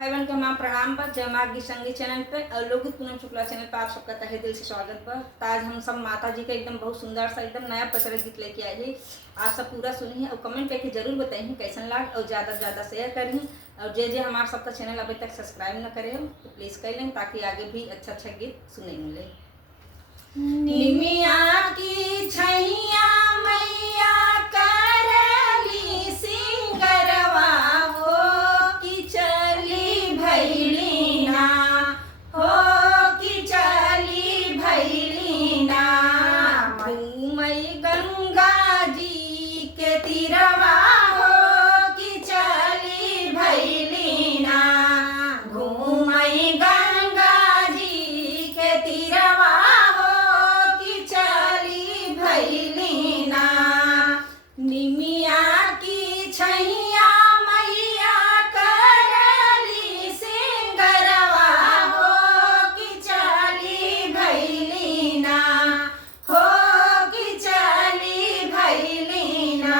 Hi welcome आप प्रणाम पर जय माँ की संगीत चैनल पे और लोकित पूनम शुक्ला चैनल पर आप सबका तहे दिल से स्वागत पर। तो आज हम सब माता जी का एकदम बहुत सुंदर सा एकदम नया पचरा गीत लेके आए हैं। आप सब पूरा सुनिए और कमेंट करके जरूर बताइए कैसन लाग और ज़्यादा से ज़्यादा शेयर करिए। और जे हमारा सबका चैनल अभी तक सब्सक्राइब न करे हो तो प्लीज़ कर लें ताकि आगे भी अच्छा गीत सुने मिले। निमिया की छैया मैया करली सिंगरवा हो कि चली भैलीना हो कि चली भैलीना घूमई गंगा जी के तीरवा हो कि चली भैलीना घूमई गंगा जी के तीरवा निमिया की छैया मैया करली सिंगरवा हो कि चली भैलीना हो कि चली भैलीना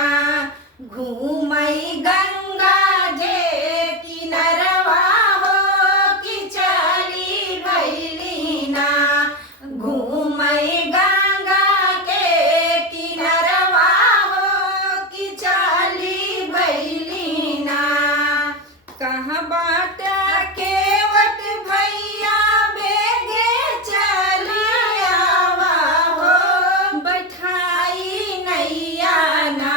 घूमई गंगा जे किनरवा हो कि चली भैलीना घूमई गंगा के किनरवा कहाँ बाट केवट भैया बेगे चली आवा हो बैठाई नैया ना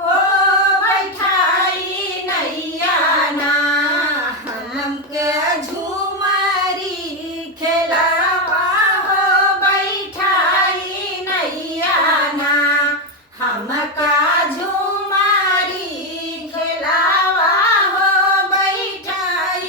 हो बैठाई नैया ना हमके झूमरी खेलावा हो बैठाई नैया ना हमका झूमरी खेलावा हो बैठाई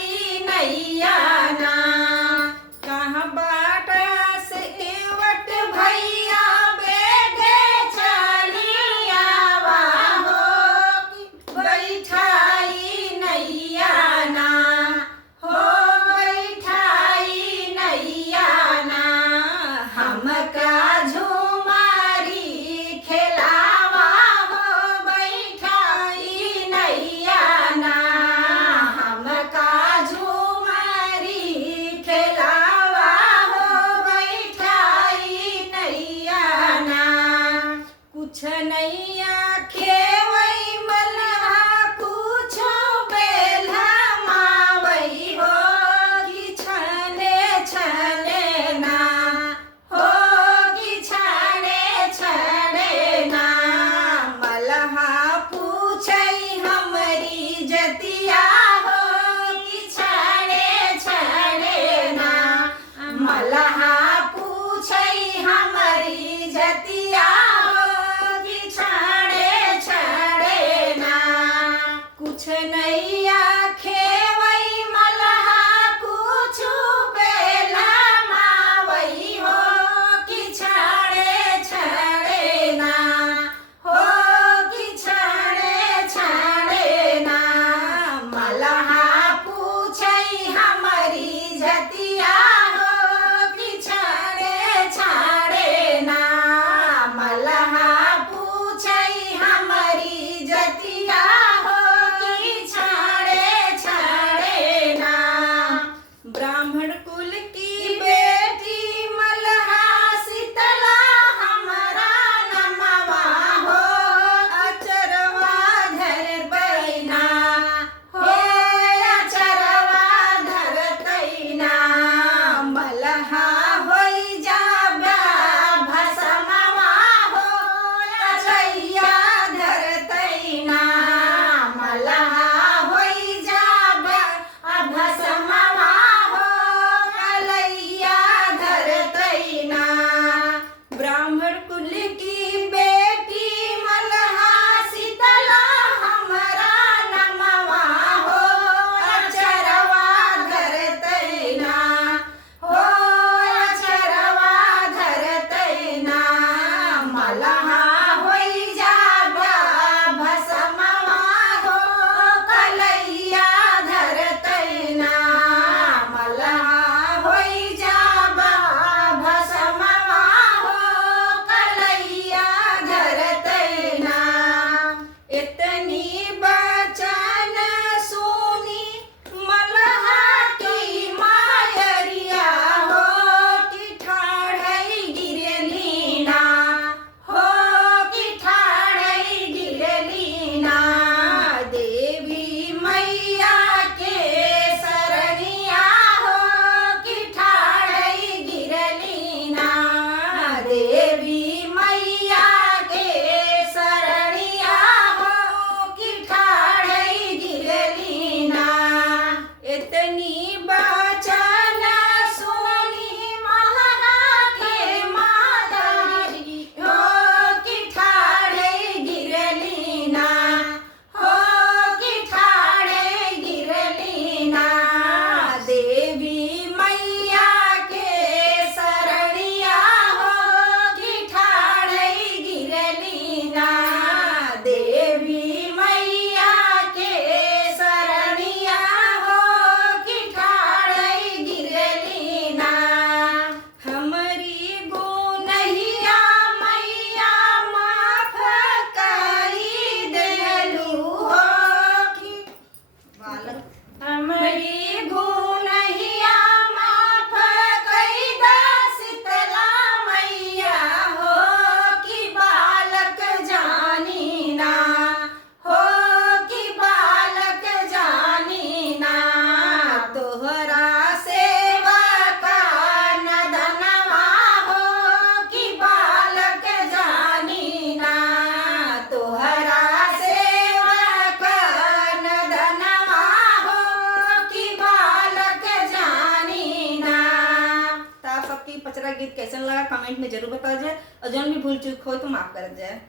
गीत कैसा लगा कमेंट में जरूर बता जाए, और जौन भी भूल चूक हो तो माफ कर जाए।